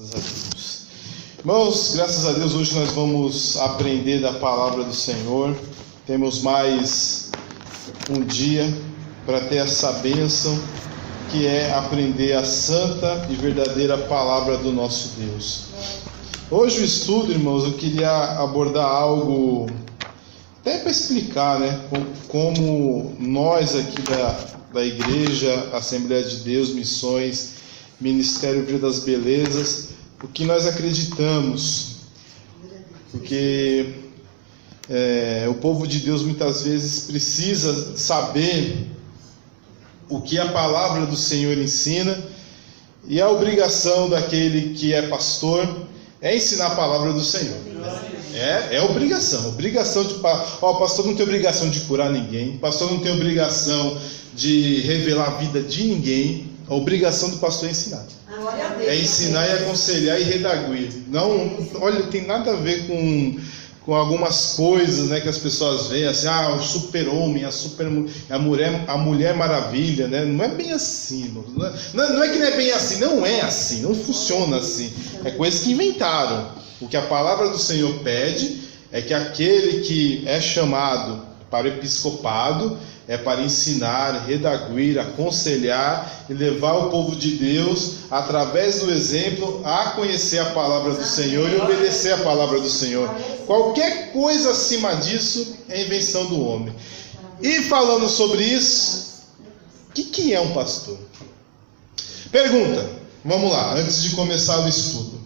Graças a Deus. Irmãos, graças a Deus, hoje nós vamos aprender da palavra do Senhor. Temos mais um dia para ter essa bênção, que é aprender a santa e verdadeira palavra do nosso Deus. Hoje o estudo, irmãos, eu queria abordar algo, até para explicar, né, como nós aqui da igreja, Assembleia de Deus, Missões, Ministério Vida das Belezas, o que nós acreditamos, porque o povo de Deus muitas vezes precisa saber o que a palavra do Senhor ensina, e a obrigação daquele que é pastor é ensinar a palavra do Senhor. É obrigação de o pastor não tem obrigação de curar ninguém, o pastor não tem obrigação de revelar a vida de ninguém. A obrigação do pastor é ensinar. É ensinar e aconselhar e redaguir. Não, olha, tem nada a ver com algumas coisas, né, que as pessoas veem assim, o super-homem, a mulher maravilha, né? Não é bem assim, não é que não é bem assim, não é assim, não funciona assim. É coisa que inventaram. O que a palavra do Senhor pede é que aquele que é chamado para o episcopado é para ensinar, redaguir, aconselhar e levar o povo de Deus, através do exemplo, a conhecer a palavra do Senhor e obedecer a palavra do Senhor. Qualquer coisa acima disso é invenção do homem. E falando sobre isso, o que é um pastor? Pergunta, vamos lá, antes de começar o estudo.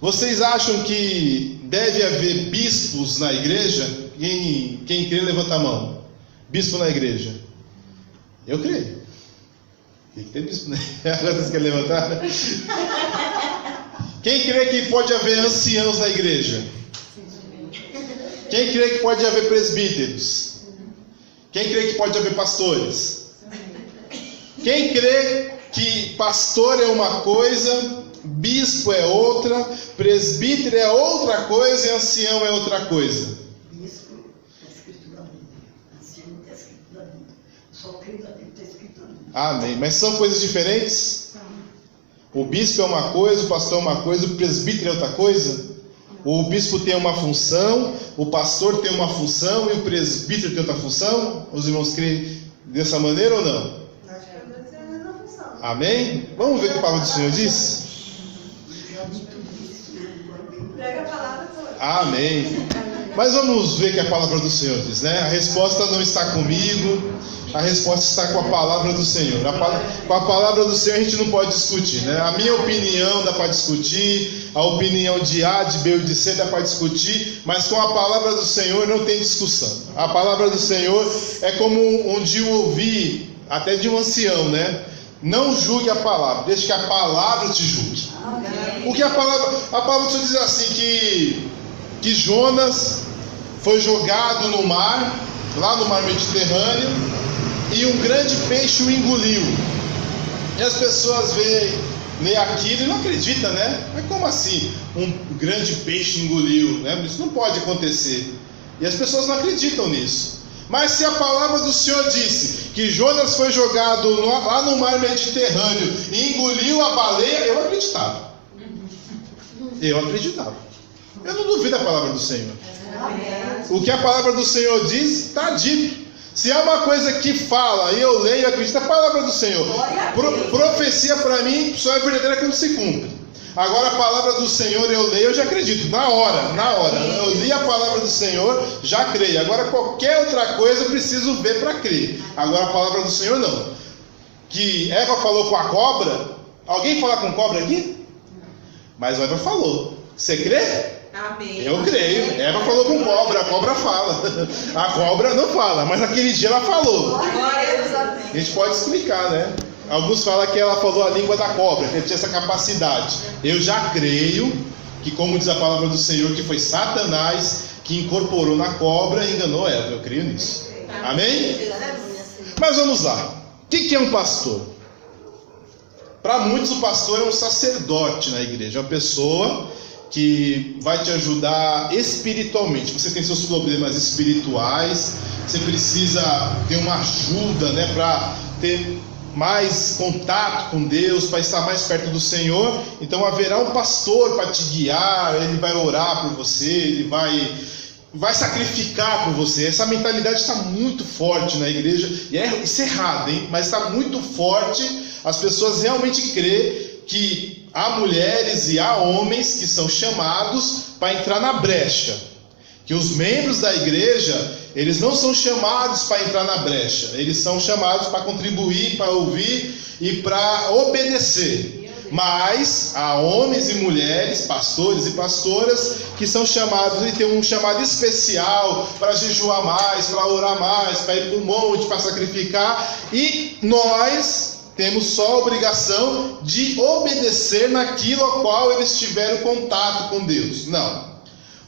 Vocês acham que deve haver bispos na igreja? Quem crê, levanta a mão. Bispo na igreja? Eu creio. Tem que ter bispo, né? Agora vocês querem levantar? Quem crê que pode haver anciãos na igreja? Quem crê que pode haver presbíteros? Quem crê que pode haver pastores? Quem crê que pastor é uma coisa, bispo é outra, presbítero é outra coisa e ancião é outra coisa? Amém. Mas são coisas diferentes? O bispo é uma coisa, o pastor é uma coisa, o presbítero é outra coisa? O bispo tem uma função, o pastor tem uma função e o presbítero tem outra função? Os irmãos creem dessa maneira ou não? Amém? Vamos ver o que a palavra do Senhor diz? Amém. Mas vamos ver o que a palavra do Senhor diz, né? A resposta não está comigo, a resposta está com a palavra do Senhor. Com a palavra do Senhor a gente não pode discutir, né? A minha opinião dá para discutir, a opinião de A, de B ou de C dá para discutir, mas com a palavra do Senhor não tem discussão. A palavra do Senhor é como um dia eu ouvi, até de um ancião, né? Não julgue a palavra, deixe que a palavra te julgue. O que a palavra do Senhor diz assim, que Jonas foi jogado no mar, lá no mar Mediterrâneo, e um grande peixe o engoliu. E as pessoas lê aquilo e não acreditam, né? Mas como assim? Um grande peixe engoliu, né? Isso não pode acontecer. E as pessoas não acreditam nisso. Mas se a palavra do Senhor disse que Jonas foi jogado lá no mar Mediterrâneo e engoliu a baleia, eu acreditava. Eu não duvido da palavra do Senhor. O que a palavra do Senhor diz, está dito. Se há uma coisa que fala e eu leio, eu acredito na palavra do Senhor. Profecia para mim só é verdadeira quando se cumpre. Agora a palavra do Senhor eu leio, eu já acredito. Na hora. Eu li a palavra do Senhor, já creio. Agora qualquer outra coisa eu preciso ver para crer. Agora a palavra do Senhor não. Que Eva falou com a cobra. Alguém fala com cobra aqui? Mas Eva falou. Você crê? Amém. Eu creio. Eva falou com cobra, a cobra fala. A cobra não fala, mas naquele dia ela falou. A gente pode explicar, né? Alguns falam que ela falou a língua da cobra, que ela tinha essa capacidade. Eu já creio que, como diz a palavra do Senhor, que foi Satanás que incorporou na cobra e enganou Eva. Eu creio nisso. Amém? Mas vamos lá. O que é um pastor? Para muitos o pastor é um sacerdote na igreja, uma pessoa que vai te ajudar espiritualmente. Você tem seus problemas espirituais, você precisa ter uma ajuda, né, para ter mais contato com Deus, para estar mais perto do Senhor, então haverá um pastor para te guiar, ele vai orar por você, ele vai sacrificar por você. Essa mentalidade está muito forte na igreja, e isso é errado, hein? Mas está muito forte. As pessoas realmente creem que há mulheres e há homens que são chamados para entrar na brecha, que os membros da igreja, eles não são chamados para entrar na brecha, eles são chamados para contribuir, para ouvir e para obedecer. Mas há homens e mulheres, pastores e pastoras, que são chamados e têm um chamado especial para jejuar mais, para orar mais, para ir para o monte, para sacrificar, e nós temos só a obrigação de obedecer naquilo ao qual eles tiveram contato com Deus. Não.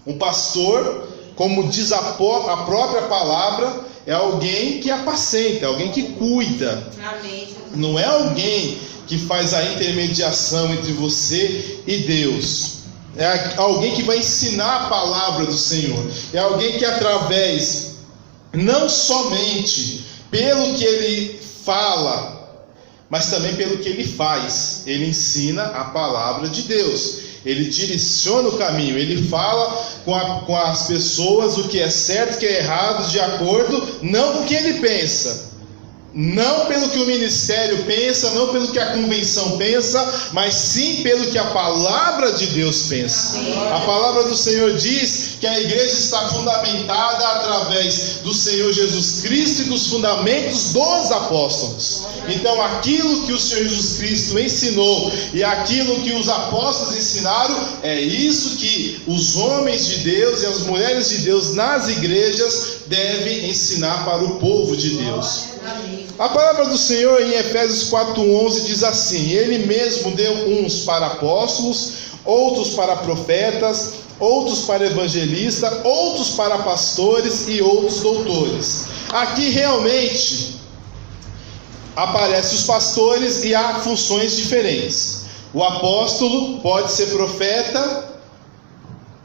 Um pastor, como diz a própria palavra, é alguém que apacenta, é alguém que cuida. Amém. Não é alguém que faz a intermediação entre você e Deus. É alguém que vai ensinar a palavra do Senhor. É alguém que através, não somente pelo que ele fala, mas também pelo que ele faz. Ele ensina a palavra de Deus. Ele direciona o caminho. Ele fala com as pessoas o que é certo, o que é errado, de acordo, não com o que ele pensa. Não pelo que o ministério pensa, não pelo que a convenção pensa, mas sim pelo que a palavra de Deus pensa. A palavra do Senhor diz que a igreja está fundamentada através do Senhor Jesus Cristo e dos fundamentos dos apóstolos. Então aquilo que o Senhor Jesus Cristo ensinou e aquilo que os apóstolos ensinaram, é isso que os homens de Deus e as mulheres de Deus nas igrejas devem ensinar para o povo de Deus. A palavra do Senhor em Efésios 4:11 diz assim: Ele mesmo deu uns para apóstolos, outros para profetas, outros para evangelistas, outros para pastores e outros doutores. Aqui realmente aparecem os pastores e há funções diferentes. O apóstolo pode ser profeta,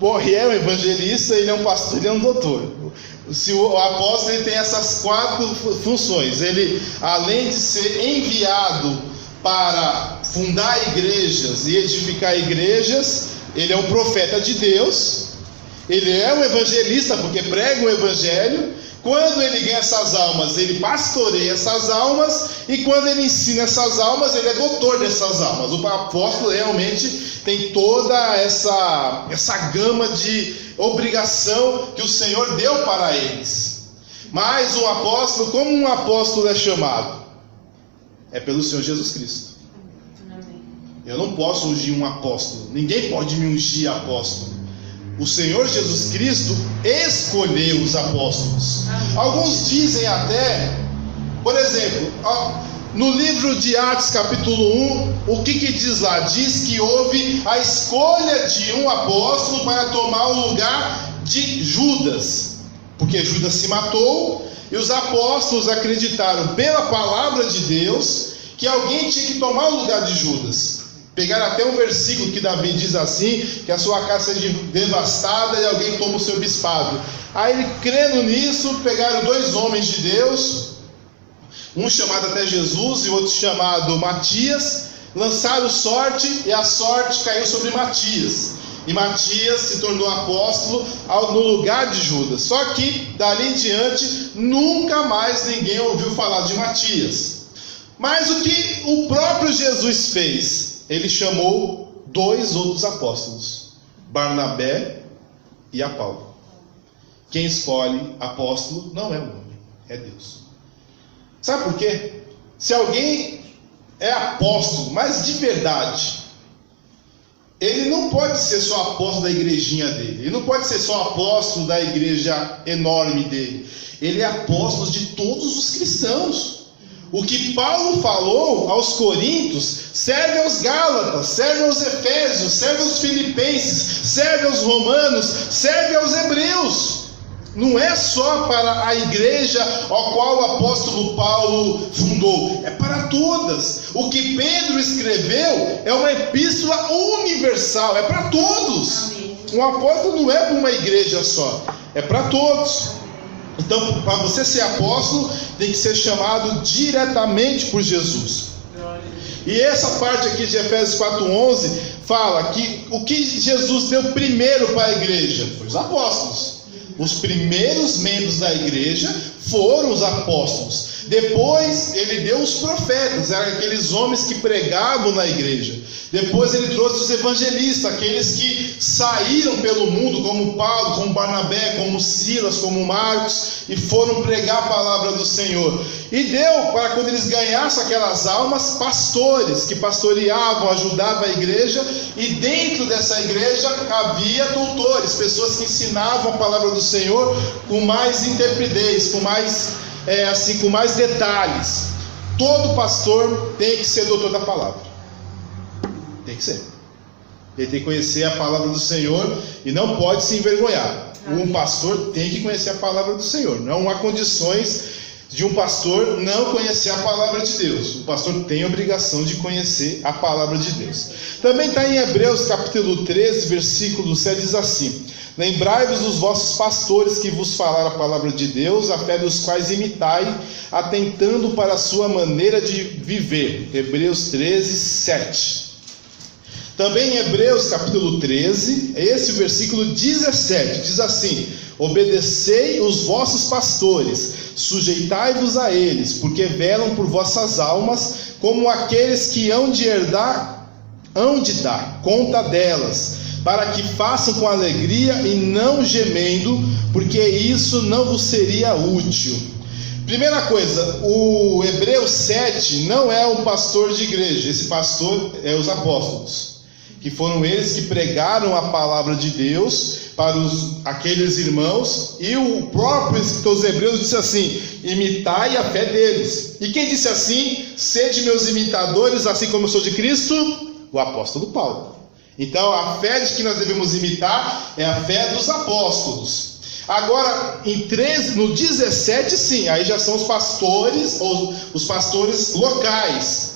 é um evangelista, ele é um pastor, ele é um doutor. Se o apóstolo, ele tem essas 4 funções. Ele, além de ser enviado para fundar igrejas e edificar igrejas, ele é um profeta de Deus. Ele é um evangelista porque prega o evangelho. Quando ele ganha essas almas, ele pastoreia essas almas, e quando ele ensina essas almas, ele é doutor dessas almas. O apóstolo realmente tem toda essa gama de obrigação que o Senhor deu para eles. Mas um apóstolo, como um apóstolo é chamado? É pelo Senhor Jesus Cristo. Eu não posso ungir um apóstolo, ninguém pode me ungir apóstolo. O Senhor Jesus Cristo escolheu os apóstolos. Alguns dizem até, por exemplo, no livro de Atos capítulo 1, o que diz lá? Diz que houve a escolha de um apóstolo para tomar o lugar de Judas, porque Judas se matou, e os apóstolos acreditaram pela palavra de Deus que alguém tinha que tomar o lugar de Judas. Pegaram até um versículo que Davi diz assim, que a sua casa seja devastada e alguém toma o seu bispado. Aí, crendo nisso, pegaram 2 homens de Deus, um chamado até Jesus e outro chamado Matias, lançaram sorte e a sorte caiu sobre Matias. E Matias se tornou apóstolo no lugar de Judas. Só que, dali em diante, nunca mais ninguém ouviu falar de Matias. Mas o que o próprio Jesus fez? Ele chamou 2 outros apóstolos, Barnabé e a Paulo. Quem escolhe apóstolo não é o homem, é Deus. Sabe por quê? Se alguém é apóstolo, mas de verdade, ele não pode ser só apóstolo da igrejinha dele, ele não pode ser só apóstolo da igreja enorme dele, ele é apóstolo de todos os cristãos. O que Paulo falou aos Coríntios serve aos Gálatas, serve aos Efésios, serve aos Filipenses, serve aos Romanos, serve aos Hebreus. Não é só para a igreja ao qual o apóstolo Paulo fundou, é para todas. O que Pedro escreveu é uma epístola universal, é para todos. Um apóstolo não é para uma igreja só, é para todos. Então, para você ser apóstolo, tem que ser chamado diretamente por Jesus. E essa parte aqui de Efésios 4:11 fala que o que Jesus deu primeiro para a igreja foi os apóstolos. Os primeiros membros da igreja foram os apóstolos. Depois ele deu os profetas, eram aqueles homens que pregavam na igreja. Depois ele trouxe os evangelistas, aqueles que saíram pelo mundo, como Paulo, como Barnabé, como Silas, como Marcos, e foram pregar a palavra do Senhor. E deu para, quando eles ganhassem aquelas almas, pastores que pastoreavam, ajudavam a igreja. E dentro dessa igreja havia doutores, pessoas que ensinavam a palavra do Senhor com mais intrepidez, com mais detalhes. Todo pastor tem que ser doutor da palavra. Tem que ser. Ele tem que conhecer a palavra do Senhor e não pode se envergonhar. Um pastor tem que conhecer a palavra do Senhor. Não há condições de um pastor não conhecer a palavra de Deus. O pastor tem a obrigação de conhecer a palavra de Deus. Também está em Hebreus capítulo 13, versículo 7, diz assim: lembrai-vos dos vossos pastores que vos falaram a palavra de Deus, a fé dos quais imitai, atentando para a sua maneira de viver. Hebreus 13, 7. Também em Hebreus capítulo 13, esse versículo 17, diz assim: obedecei os vossos pastores, sujeitai-vos a eles, porque velam por vossas almas, como aqueles que hão de dar conta delas, para que façam com alegria e não gemendo, porque isso não vos seria útil. Primeira coisa, o Hebreus 7 não é um pastor de igreja, esse pastor é os apóstolos, que foram eles que pregaram a palavra de Deus para aqueles irmãos, e o próprio escritor dos Hebreus disse assim: imitai a fé deles. E quem disse assim? Sede meus imitadores, assim como eu sou de Cristo? O apóstolo Paulo. Então a fé de que nós devemos imitar é a fé dos apóstolos. Agora, no 17, sim, aí já são os pastores, ou os pastores locais,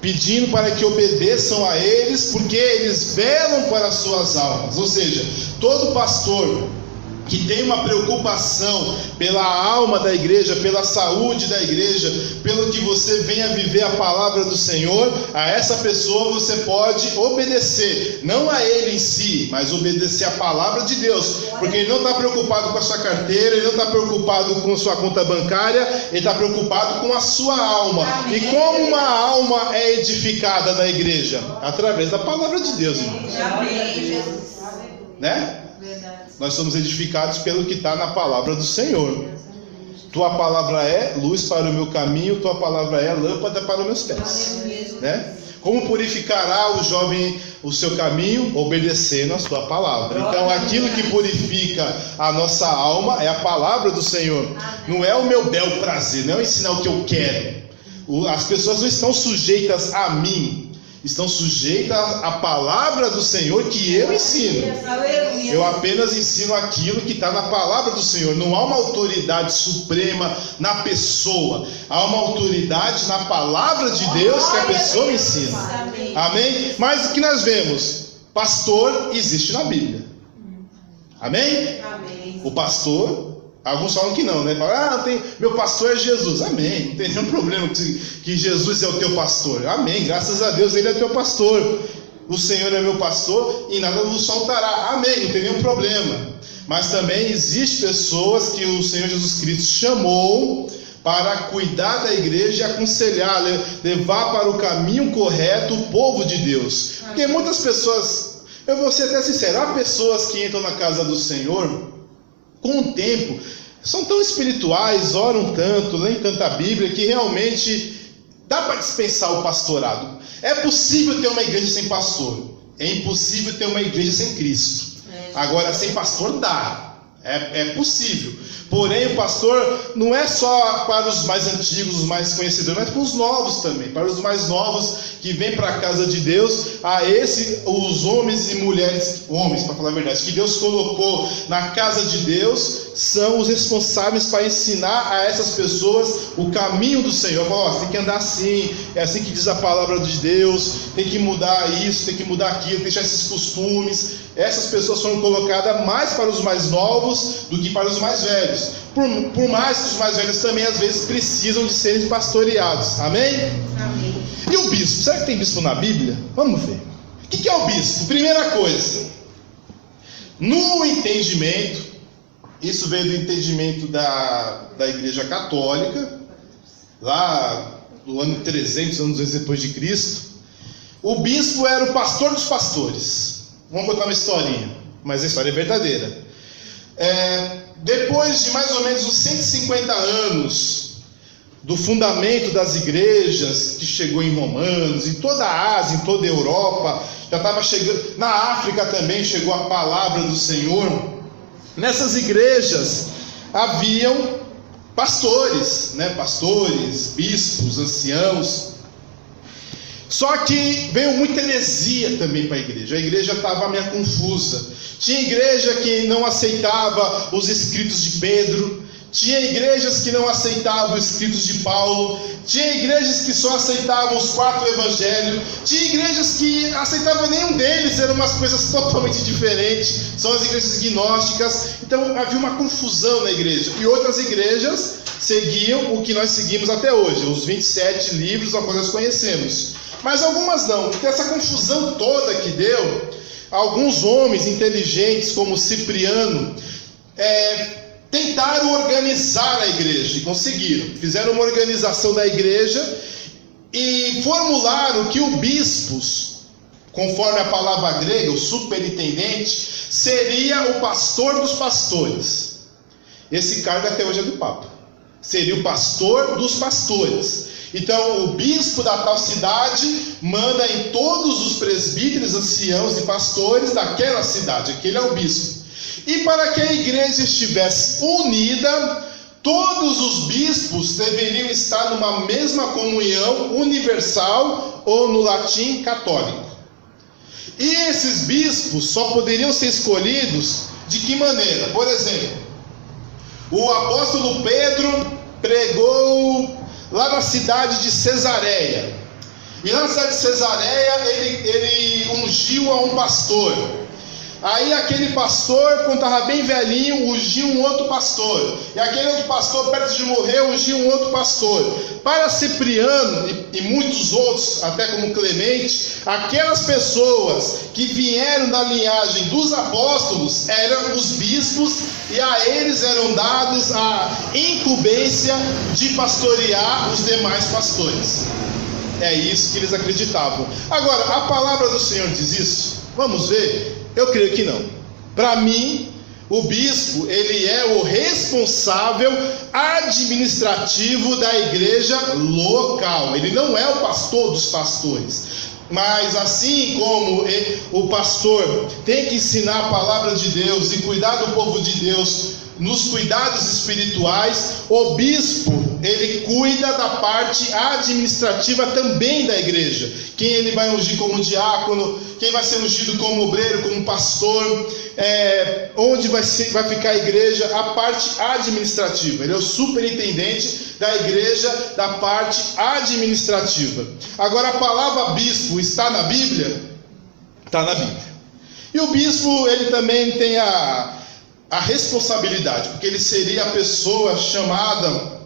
pedindo para que obedeçam a eles, porque eles velam para as suas almas. Ou seja, todo pastor que tem uma preocupação pela alma da igreja, pela saúde da igreja, pelo que você venha viver a palavra do Senhor, a essa pessoa você pode obedecer, não a ele em si, mas obedecer a palavra de Deus, porque ele não está preocupado com a sua carteira, ele não está preocupado com a sua conta bancária, ele está preocupado com a sua alma. E como uma alma é edificada na igreja? Através da palavra de Deus, irmãos. Né? Nós somos edificados pelo que está na palavra do Senhor. Tua palavra é luz para o meu caminho, tua palavra é lâmpada para os meus pés, né? Como purificará o jovem o seu caminho? Obedecendo a sua palavra. Então aquilo que purifica a nossa alma é a palavra do Senhor. Não é o meu bel prazer, não é ensinar o que eu quero. As pessoas não estão sujeitas a mim, estão sujeitas à palavra do Senhor que eu ensino. Eu apenas ensino aquilo que está na palavra do Senhor. Não há uma autoridade suprema na pessoa, há uma autoridade na palavra de Deus que a pessoa ensina. Amém? Mas o que nós vemos? Pastor existe na Bíblia. Amém? O pastor, alguns falam que não, né? Falam, meu pastor é Jesus. Amém. Não tem nenhum problema que Jesus é o teu pastor. Amém. Graças a Deus ele é teu pastor. O Senhor é meu pastor e nada vos faltará. Amém. Não tem nenhum problema. Mas também existem pessoas que o Senhor Jesus Cristo chamou para cuidar da igreja e aconselhar, levar para o caminho correto o povo de Deus. Porque muitas pessoas, eu vou ser até sincero, há pessoas que entram na casa do Senhor com o tempo, são tão espirituais, oram tanto, leem tanta Bíblia, que realmente dá para dispensar o pastorado. É possível ter uma igreja sem pastor, é impossível ter uma igreja sem Cristo. Agora, sem pastor dá, é possível. Porém, o pastor não é só para os mais antigos, os mais conhecedores, mas para os novos também, para os mais novos que vêm para a casa de Deus. Os homens e mulheres, homens, para falar a verdade, que Deus colocou na casa de Deus, são os responsáveis para ensinar a essas pessoas o caminho do Senhor. Falar, você tem que andar assim, é assim que diz a palavra de Deus, tem que mudar isso, tem que mudar aquilo, deixar esses costumes. Essas pessoas foram colocadas mais para os mais novos novos do que para os mais velhos. Por mais que os mais velhos também às vezes precisam de serem pastoreados. Amém? Amém. E o bispo? Será que tem bispo na Bíblia? Vamos ver. O que é o bispo? Primeira coisa, no entendimento, isso veio do entendimento da Igreja Católica, lá do ano 300 anos depois de Cristo. O bispo era o pastor dos pastores. Vamos contar uma historinha, mas a história é verdadeira. Depois de mais ou menos uns 150 anos do fundamento das igrejas, que chegou em Romanos, em toda a Ásia, em toda a Europa, já estava chegando, na África também chegou a palavra do Senhor. Nessas igrejas haviam pastores, pastores, bispos, anciãos. Só que veio muita heresia também para a igreja estava meio confusa. Tinha igreja que não aceitava os escritos de Pedro, tinha igrejas que não aceitavam os escritos de Paulo, tinha igrejas que só aceitavam os 4 evangelhos, tinha igrejas que aceitavam nenhum deles, eram umas coisas totalmente diferentes, são as igrejas gnósticas. Então havia uma confusão na igreja, e outras igrejas seguiam o que nós seguimos até hoje, os 27 livros, a qual nós conhecemos. Mas algumas não, porque essa confusão toda que deu, alguns homens inteligentes como Cipriano tentaram organizar a igreja e conseguiram. Fizeram uma organização da igreja e formularam que o bispos, conforme a palavra grega, o superintendente, seria o pastor dos pastores. Esse cargo até hoje é do Papa. Seria o pastor dos pastores. Então o bispo da tal cidade manda em todos os presbíteros, anciãos e pastores daquela cidade. Aquele é o bispo. E para que a igreja estivesse unida, todos os bispos deveriam estar numa mesma comunhão universal, ou no latim, católico. E esses bispos só poderiam ser escolhidos de que maneira? Por exemplo, o apóstolo Pedro pregou lá na cidade de Cesareia. E lá na cidade de Cesareia ele ungiu a um pastor. Aí aquele pastor, quando estava bem velhinho, ungiu um outro pastor. E aquele outro pastor, perto de morrer, ungiu um outro pastor. Para Cipriano e muitos outros, até como Clemente, aquelas pessoas que vieram da linhagem dos apóstolos eram os bispos, e a eles eram dados a incumbência de pastorear os demais pastores. É isso que eles acreditavam. Agora, a palavra do Senhor diz isso? Vamos ver? Eu creio que não. Para mim, o bispo, ele é o responsável administrativo da igreja local. Ele não é o pastor dos pastores. Mas assim como o pastor tem que ensinar a palavra de Deus e cuidar do povo de Deus nos cuidados espirituais, o bispo, ele cuida da parte administrativa também da igreja. Quem ele vai ungir como diácono, quem vai ser ungido como obreiro, como pastor, onde vai ficar a igreja, a parte administrativa. Ele é o superintendente da igreja, da parte administrativa. Agora, a palavra bispo está na Bíblia? Está na Bíblia. E o bispo, ele também tem a responsabilidade, porque ele seria a pessoa chamada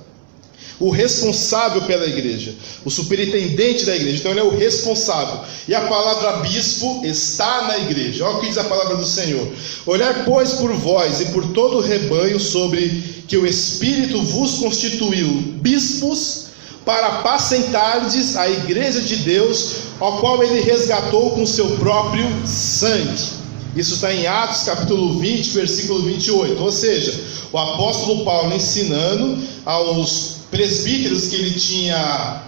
o responsável pela igreja, o superintendente da igreja. Então ele é o responsável. E a palavra bispo está na igreja. Olha o que diz a palavra do Senhor: olhai, pois, por vós e por todo o rebanho, sobre que o Espírito vos constituiu bispos, para apacentardes a igreja de Deus, ao qual ele resgatou com seu próprio sangue. Isso está em Atos capítulo 20, versículo 28. Ou seja, o apóstolo Paulo ensinando aos presbíteros que ele tinha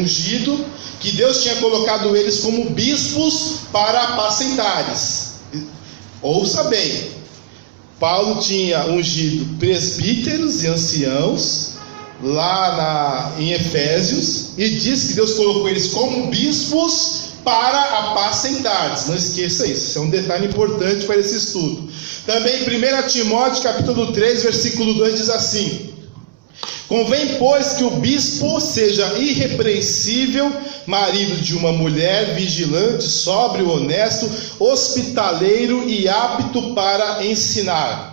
ungido, que Deus tinha colocado eles como bispos para apacentares. Ouça bem, Paulo tinha ungido presbíteros e anciãos lá em Efésios, e diz que Deus colocou eles como bispos para apacentar. Não esqueça isso, isso é um detalhe importante para esse estudo. Também 1 Timóteo capítulo 3, versículo 2 diz assim: convém, pois, que o bispo seja irrepreensível, marido de uma mulher, vigilante, sóbrio, honesto, hospitaleiro e apto para ensinar.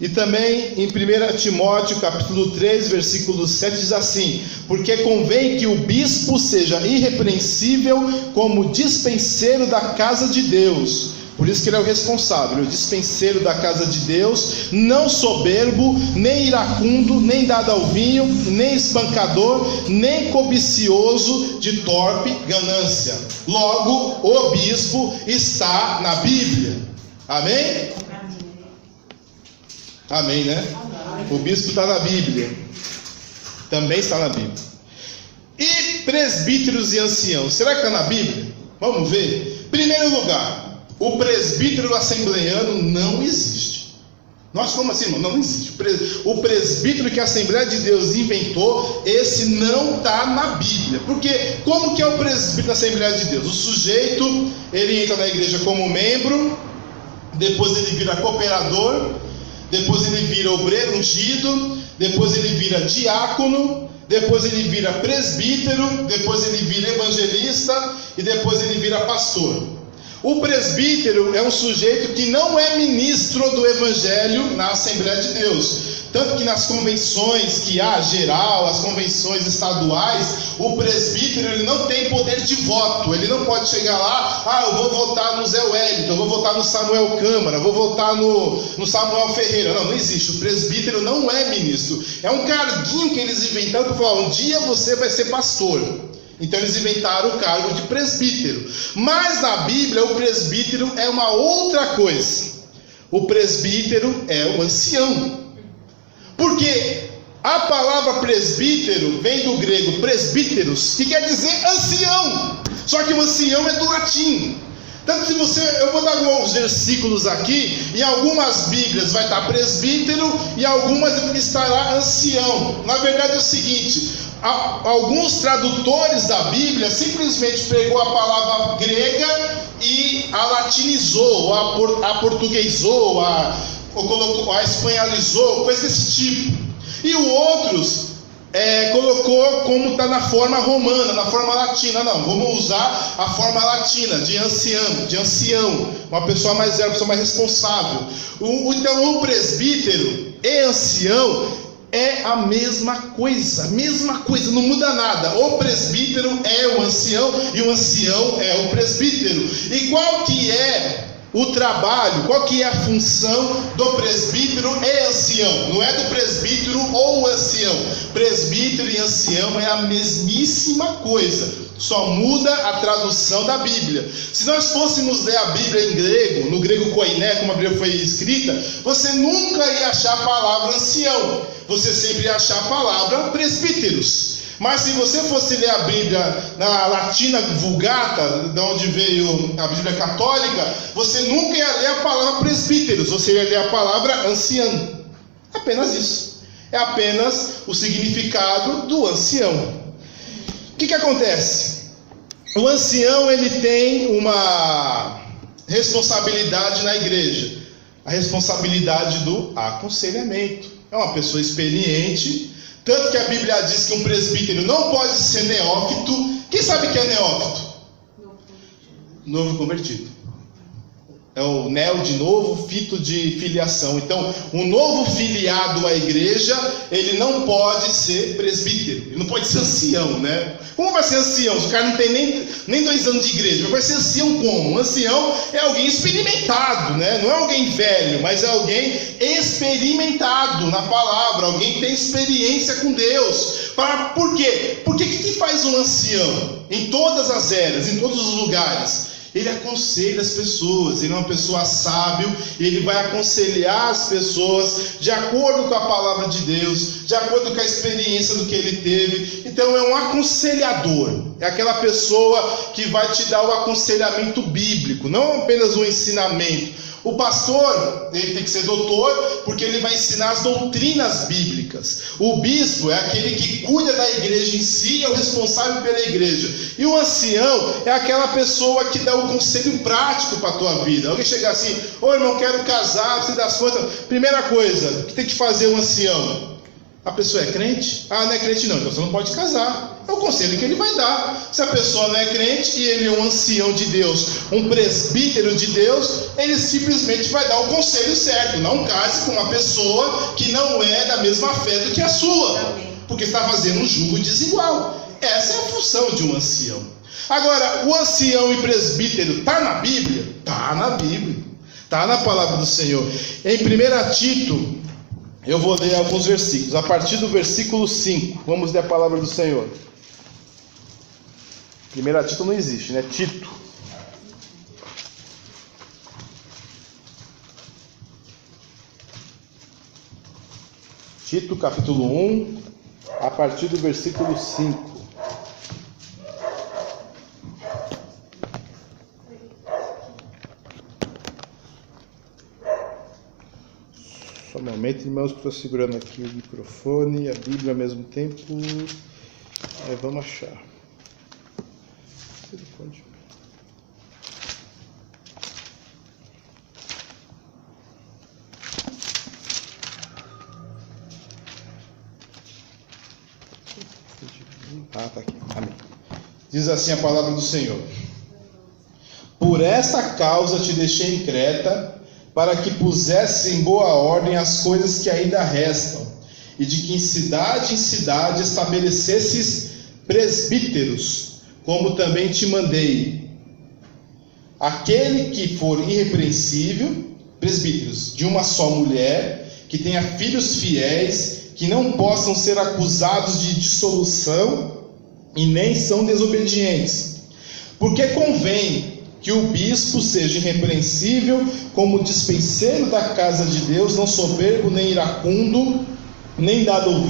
E também em 1 Timóteo capítulo 3, versículo 7 diz assim: porque convém que o bispo seja irrepreensível como dispenseiro da casa de Deus. Por isso que ele é o responsável, o dispenseiro da casa de Deus, não soberbo, nem iracundo, nem dado ao vinho, nem espancador, nem cobicioso de torpe ganância. Logo, o bispo está na Bíblia. Amém? Amém, né? O bispo está na Bíblia. Também está na Bíblia. E presbíteros e anciãos, será que está na Bíblia? Vamos ver. Primeiro lugar, o presbítero assembleiano não existe. Nossa, como assim, irmão? Não existe. O presbítero que a Assembleia de Deus inventou, esse não está na Bíblia. Porque como que é o presbítero da Assembleia de Deus? O sujeito, ele entra na igreja como membro, depois ele vira cooperador, depois ele vira obreiro ungido, depois ele vira diácono, depois ele vira presbítero, depois ele vira evangelista e depois ele vira pastor. O presbítero é um sujeito que não é ministro do evangelho na Assembleia de Deus. Tanto que nas convenções que há geral, as convenções estaduais, o presbítero ele não tem poder de voto. Ele não pode chegar lá, eu vou votar no Zé Wellington, eu vou votar no Samuel Câmara, vou votar no Samuel Ferreira. Não existe. O presbítero não é ministro. É um carguinho que eles inventaram para falar: um dia você vai ser pastor. Então eles inventaram o cargo de presbítero. Mas na Bíblia o presbítero é uma outra coisa. O presbítero é o ancião. Porque a palavra presbítero vem do grego presbíteros, que quer dizer ancião. Só que o ancião é do latim. Tanto se você, eu vou dar alguns versículos aqui, em algumas Bíblias vai estar presbítero e algumas estará ancião. Na verdade é o seguinte: alguns tradutores da Bíblia simplesmente pegou a palavra grega e a latinizou, a portuguesou, ou a espanholizou, coisa desse tipo. E o outros colocou como está na forma romana, na forma latina. Não, vamos usar a forma latina, de ancião, uma pessoa mais velha, uma pessoa mais responsável. Então o presbítero e ancião é a mesma coisa, não muda nada. O presbítero é o ancião e o ancião é o presbítero. E qual que é o trabalho, qual que é a função do presbítero e ancião? Não é do presbítero ou ancião. Presbítero e ancião é a mesmíssima coisa, só muda a tradução da Bíblia. Se nós fôssemos ler a Bíblia em grego, no grego koiné, como a Bíblia foi escrita, você nunca ia achar a palavra ancião, você sempre ia achar a palavra presbíteros. Mas se você fosse ler a Bíblia na Latina Vulgata, de onde veio a Bíblia Católica, você nunca ia ler a palavra presbíteros, você ia ler a palavra ancião. Apenas isso. É apenas o significado do ancião. O que acontece? O ancião ele tem uma responsabilidade na igreja, a responsabilidade do aconselhamento. É uma pessoa experiente. Tanto que a Bíblia diz que um presbítero não pode ser neófito. Quem sabe que é neófito? Novo convertido. É o neo de novo, fito de filiação. Então, um novo filiado à igreja, ele não pode ser presbítero. Ele não pode ser ancião, né? Como vai ser ancião? O cara não tem nem 2 anos de igreja. Vai ser ancião como? Um ancião é alguém experimentado, né? Não é alguém velho, mas é alguém experimentado na palavra. Alguém que tem experiência com Deus. Por quê? Porque o que faz um ancião? Em todas as eras, em todos os lugares. Ele aconselha as pessoas, ele é uma pessoa sábio, e ele vai aconselhar as pessoas de acordo com a palavra de Deus, de acordo com a experiência do que ele teve. Então é um aconselhador, é aquela pessoa que vai te dar o aconselhamento bíblico, não apenas o ensinamento. O pastor, ele tem que ser doutor, porque ele vai ensinar as doutrinas bíblicas. O bispo é aquele que cuida da igreja em si, é o responsável pela igreja. E o ancião é aquela pessoa que dá o conselho prático para a tua vida. Alguém chegar assim: ô irmão, quero casar, você dá as contas. Primeira coisa, o que tem que fazer um ancião? A pessoa é crente? Não é crente não, então você não pode casar. É o conselho que ele vai dar. Se a pessoa não é crente e ele é um ancião de Deus, um presbítero de Deus, ele simplesmente vai dar o conselho certo. Não case com uma pessoa que não é da mesma fé do que a sua, porque está fazendo um julgo desigual. Essa é a função de um ancião. Agora, o ancião e presbítero está na Bíblia? Está na Bíblia. Está na palavra do Senhor. Em 1 Tito, eu vou ler alguns versículos. A partir do versículo 5, vamos ler a palavra do Senhor. 1 Tito não existe, né? Tito. Tito capítulo 1, a partir do versículo 5. Só um momento, irmãos, que estou segurando aqui o microfone e a Bíblia ao mesmo tempo. Aí vamos achar. Tá aqui. Amém. Diz assim a palavra do Senhor: por esta causa te deixei em Creta, para que pusesses em boa ordem as coisas que ainda restam, e de que em cidade estabelecesses presbíteros, como também te mandei. Aquele que for irrepreensível, presbíteros, de uma só mulher, que tenha filhos fiéis, que não possam ser acusados de dissolução e nem são desobedientes. Porque convém que o bispo seja irrepreensível, como dispenseiro da casa de Deus, não soberbo, nem iracundo, nem dado ao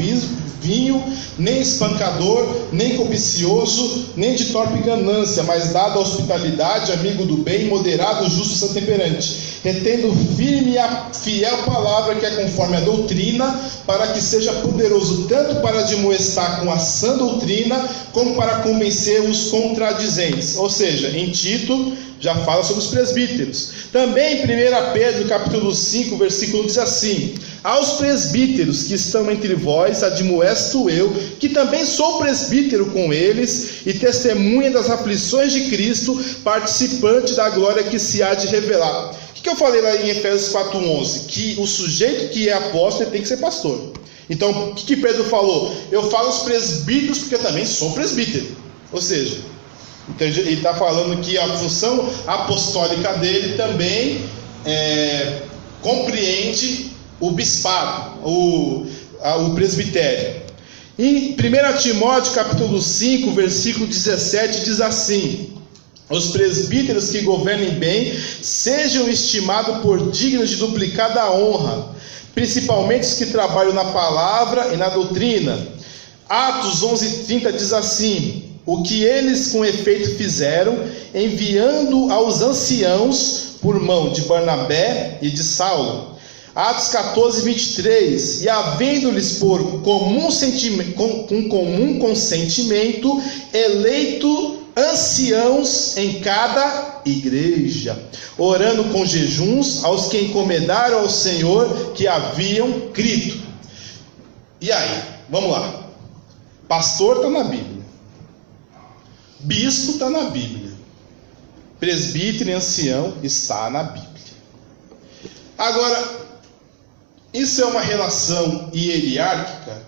vinho, nem espancador, nem cobicioso, nem de torpe ganância, mas dado à hospitalidade, amigo do bem, moderado, justo, santo, temperante, retendo firme a fiel palavra que é conforme a doutrina, para que seja poderoso tanto para admoestar com a sã doutrina, como para convencer os contradizentes. Ou seja, em Tito já fala sobre os presbíteros. Também em 1 Pedro capítulo 5, versículo diz assim: aos presbíteros que estão entre vós admoesto eu, que também sou presbítero com eles, e testemunha das aflições de Cristo, participante da glória que se há de revelar. O que eu falei lá em Efésios 4:11? Que o sujeito que é apóstolo tem que ser pastor. Então, o que Pedro falou? Eu falo os presbíteros porque eu também sou presbítero. Ou seja, ele está falando que a função apostólica dele também compreende o bispado, o presbitério. Em 1 Timóteo capítulo 5, versículo 17, diz assim: os presbíteros que governem bem sejam estimados por dignos de duplicada honra, principalmente os que trabalham na palavra e na doutrina. Atos 11:30 diz assim: o que eles com efeito fizeram, enviando aos anciãos por mão de Barnabé e de Saulo. Atos 14:23, e havendo-lhes por com comum consentimento eleito anciãos em cada igreja, orando com jejuns aos que encomendaram ao Senhor que haviam crido. E aí, vamos lá. Pastor está na Bíblia, bispo está na Bíblia, presbítero e ancião está na Bíblia. Agora, isso é uma relação hierárquica?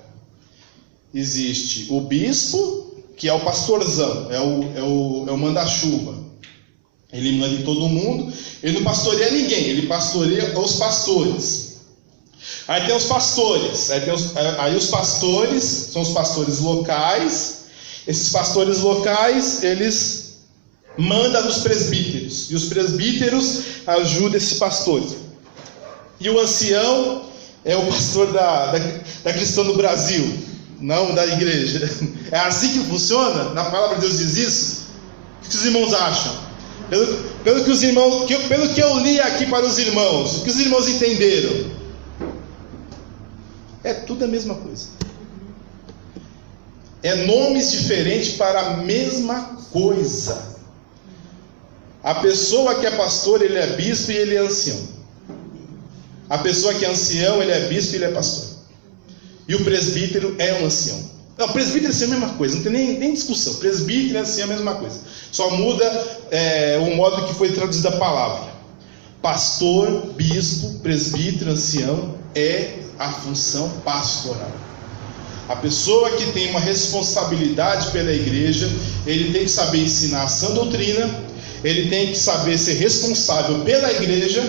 Existe o bispo, que é o pastorzão, é o manda-chuva. Ele manda em todo mundo, ele não pastoreia ninguém, ele pastoreia os pastores. Aí tem os pastores, aí os pastores são os pastores locais. Esses pastores locais, eles mandam nos presbíteros, e os presbíteros ajudam esses pastores. E o ancião é o pastor da Cristã do Brasil, não da igreja. É assim que funciona? Na palavra de Deus diz isso? O que os irmãos acham? Pelo que eu li aqui para os irmãos, o que os irmãos entenderam? É tudo a mesma coisa. É nomes diferentes para a mesma coisa. A pessoa que é pastor, ele é bispo e ele é ancião. A pessoa que é ancião, ele é bispo e ele é pastor. E o presbítero é um ancião. Não, presbítero assim é a mesma coisa, não tem nem discussão. Presbítero assim é a mesma coisa. Só muda o modo que foi traduzida a palavra. Pastor, bispo, presbítero, ancião é a função pastoral. A pessoa que tem uma responsabilidade pela igreja, ele tem que saber ensinar a sã doutrina, ele tem que saber ser responsável pela igreja,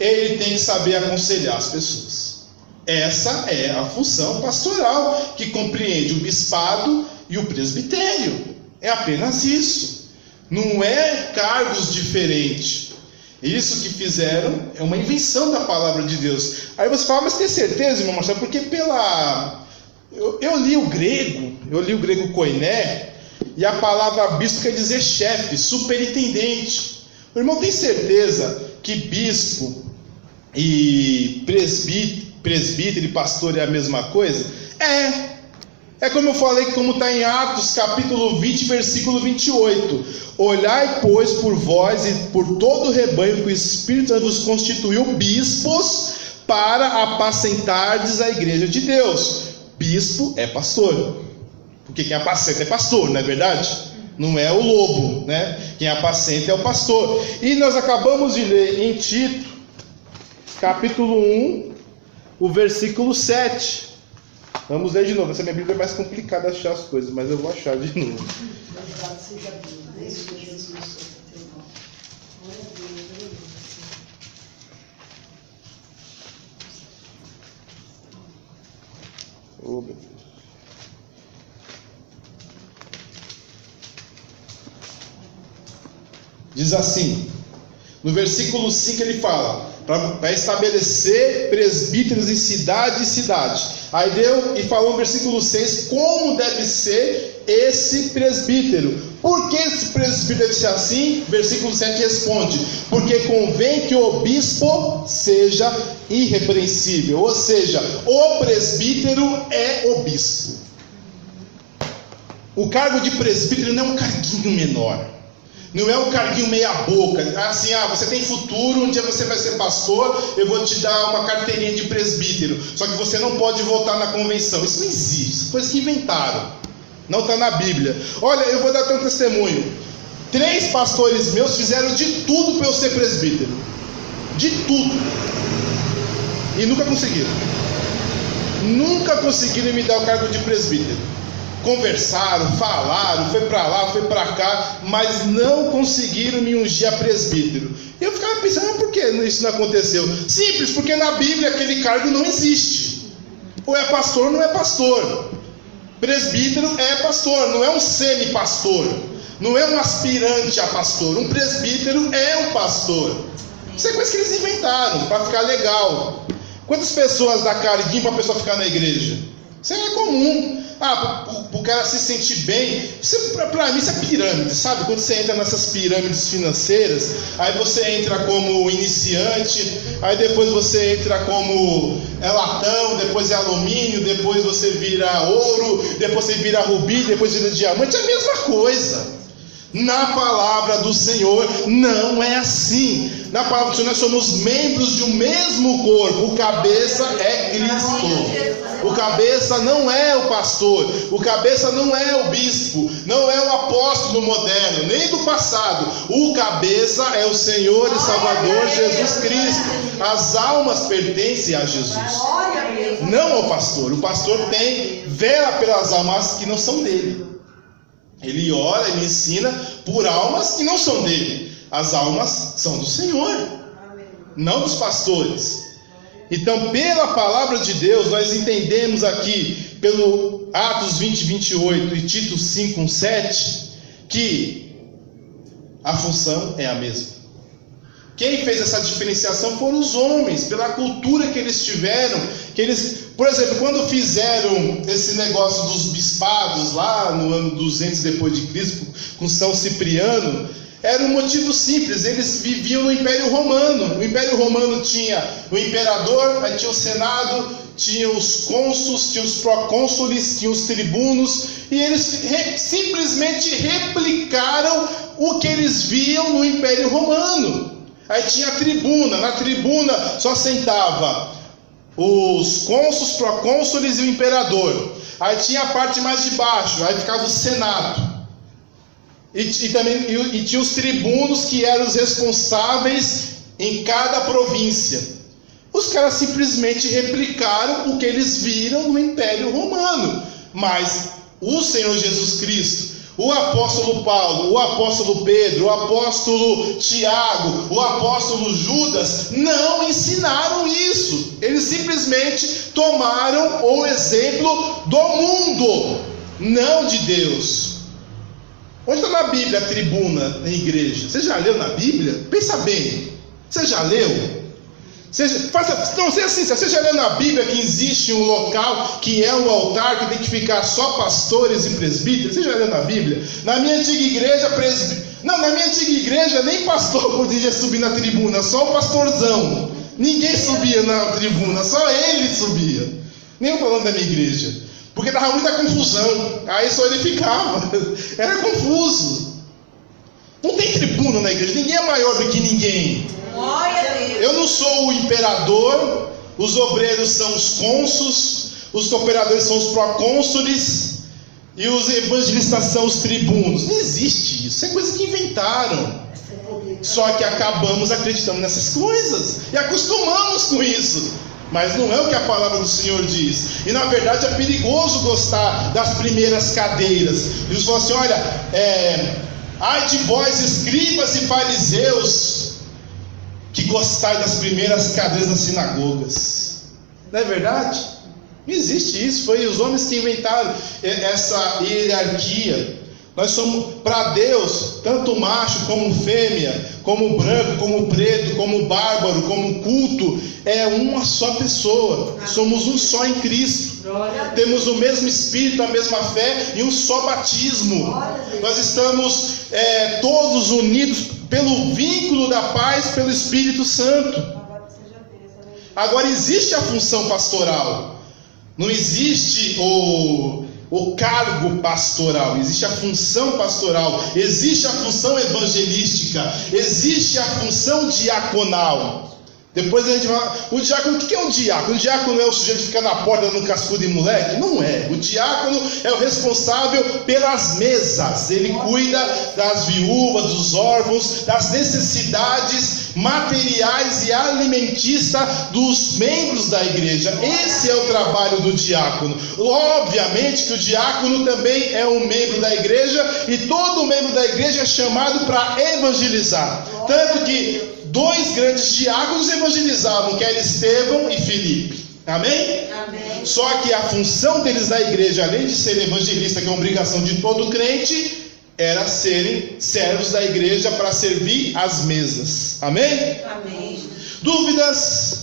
ele tem que saber aconselhar as pessoas. Essa é a função pastoral, que compreende o bispado e o presbitério. É apenas isso. Não é cargos diferentes. Isso que fizeram é uma invenção da palavra de Deus. Aí você fala, mas tem certeza, irmão Marcelo? Porque eu li o grego koiné, e a palavra bispo quer dizer chefe, superintendente. O irmão tem certeza que bispo e presbítero e pastor é a mesma coisa? É como eu falei, como está em Atos capítulo 20, versículo 28. Olhai, pois, por vós e por todo o rebanho que o Espírito vos constituiu bispos para apacentardes a igreja de Deus. Bispo é pastor, porque quem apacenta é pastor, não é verdade? Não é o lobo, né? Quem apacenta é o pastor. E nós acabamos de ler em Tito capítulo 1, o versículo 7. Vamos ler de novo. Essa minha Bíblia é mais complicada de achar as coisas, mas eu vou achar de novo. Oh, meu Deus. Diz assim, no versículo 5 ele fala, para estabelecer presbíteros em cidade e cidade. Aí deu e falou no versículo 6 como deve ser esse presbítero. Por que esse presbítero deve ser assim? Versículo 7 responde, porque convém que o bispo seja irrepreensível. Ou seja, o presbítero é o bispo. O cargo de presbítero não é um carguinho menor. Não é um carguinho meia boca, assim, você tem futuro, um dia você vai ser pastor, eu vou te dar uma carteirinha de presbítero, só que você não pode votar na convenção. Isso não existe, coisa que inventaram, não está na Bíblia. Olha, eu vou dar até um testemunho. 3 pastores meus fizeram de tudo para eu ser presbítero, de tudo, e nunca conseguiram me dar o cargo de presbítero. Conversaram, falaram, foi para lá, foi para cá, mas não conseguiram me ungir a presbítero. E eu ficava pensando, por que isso não aconteceu? Simples, porque na Bíblia aquele cargo não existe. Ou é pastor ou não é pastor. Presbítero é pastor, não é um semi-pastor, não é um aspirante a pastor. Um presbítero é um pastor. Isso é coisa que eles inventaram para ficar legal. Quantas pessoas dá carguinho para a pessoa ficar na igreja? Isso é comum. O cara se sentir bem. Para mim isso é pirâmide, sabe? Quando você entra nessas pirâmides financeiras, aí você entra como iniciante, aí depois você entra como latão, depois é alumínio, depois você vira ouro, depois você vira rubi, depois vira diamante. É a mesma coisa. Na palavra do Senhor não é assim. Na palavra do Senhor nós somos membros de um mesmo corpo. O cabeça é Cristo. O cabeça não é o pastor, o cabeça não é o bispo, não é o apóstolo moderno, nem do passado. O cabeça é o Senhor e Salvador Jesus Cristo. As almas pertencem a Jesus, não ao pastor. O pastor vela pelas almas que não são dele. Ele ora, ele ensina por almas que não são dele. As almas são do Senhor, não dos pastores. Então, pela palavra de Deus, nós entendemos aqui, pelo Atos 20, 28 e Tito 5, 7, que a função é a mesma. Quem fez essa diferenciação foram os homens, pela cultura que eles tiveram, por exemplo, quando fizeram esse negócio dos bispados lá no ano 200 depois de Cristo, com São Cipriano, era um motivo simples. Eles viviam no Império Romano. O Império Romano tinha o imperador, aí tinha o senado, tinha os cônsules, tinha os procônsules, tinha os tribunos, e eles simplesmente replicaram o que eles viam no Império Romano. Aí tinha a tribuna, na tribuna só sentava os cônsules, procônsules e o imperador. Aí tinha a parte mais de baixo, aí ficava o Senado. E tinha os tribunos que eram os responsáveis em cada província. Os caras simplesmente replicaram o que eles viram no Império Romano. Mas o Senhor Jesus Cristo, o apóstolo Paulo, o apóstolo Pedro, o apóstolo Tiago, o apóstolo Judas não ensinaram isso. Eles simplesmente tomaram o exemplo do mundo, não de Deus. Onde está na Bíblia a tribuna na igreja? Você já leu na Bíblia? Pensa bem. Você já leu? Você já leu na Bíblia que existe um local que é um altar que tem que ficar só pastores e presbíteros? Você já leu na Bíblia? Na minha antiga igreja, na minha antiga igreja nem pastor podia subir na tribuna, só o pastorzão. Ninguém subia na tribuna, só ele subia. Nem falando da minha igreja. Porque dava muita confusão. Aí só ele ficava. Era confuso. Não tem tribuna na igreja. Ninguém é maior do que ninguém. Eu não sou o imperador. Os obreiros são os cônsules. Os cooperadores são os procônsules. E os evangelistas são os tribunos. Não existe isso. Isso é coisa que inventaram. Só que acabamos acreditando nessas coisas. E acostumamos com isso. Mas não é o que a palavra do Senhor diz. E na verdade é perigoso gostar das primeiras cadeiras. Jesus falou assim: olha, ai de vós, escribas e fariseus, que gostai das primeiras cadeiras das sinagogas. Não é verdade? Não existe isso. Foi os homens que inventaram essa hierarquia. Nós somos, para Deus, tanto macho como fêmea, como branco, como preto, como bárbaro, como culto, é uma só pessoa. Somos um só em Cristo. Temos o mesmo Espírito, a mesma fé e um só batismo. Nós estamos todos unidos pelo vínculo da paz, pelo Espírito Santo. Agora existe a função pastoral. Não existe o cargo pastoral, existe a função pastoral, existe a função evangelística, existe a função diaconal. Depois a gente vai... O diácono, o que é um diácono? O diácono é o sujeito que fica na porta dando cascudo de moleque? Não é. O diácono é o responsável pelas mesas. Ele cuida das viúvas, dos órfãos, das necessidades materiais e alimentícias dos membros da igreja. Esse é o trabalho do diácono. Obviamente que o diácono também é um membro da igreja, e todo membro da igreja é chamado para evangelizar. Tanto que 2 grandes diáconos evangelizavam, que eram Estevão e Filipe. Amém? Amém? Só que a função deles na igreja, além de ser evangelista, que é uma obrigação de todo crente, era serem servos da igreja para servir as mesas. Amém? Amém. Dúvidas?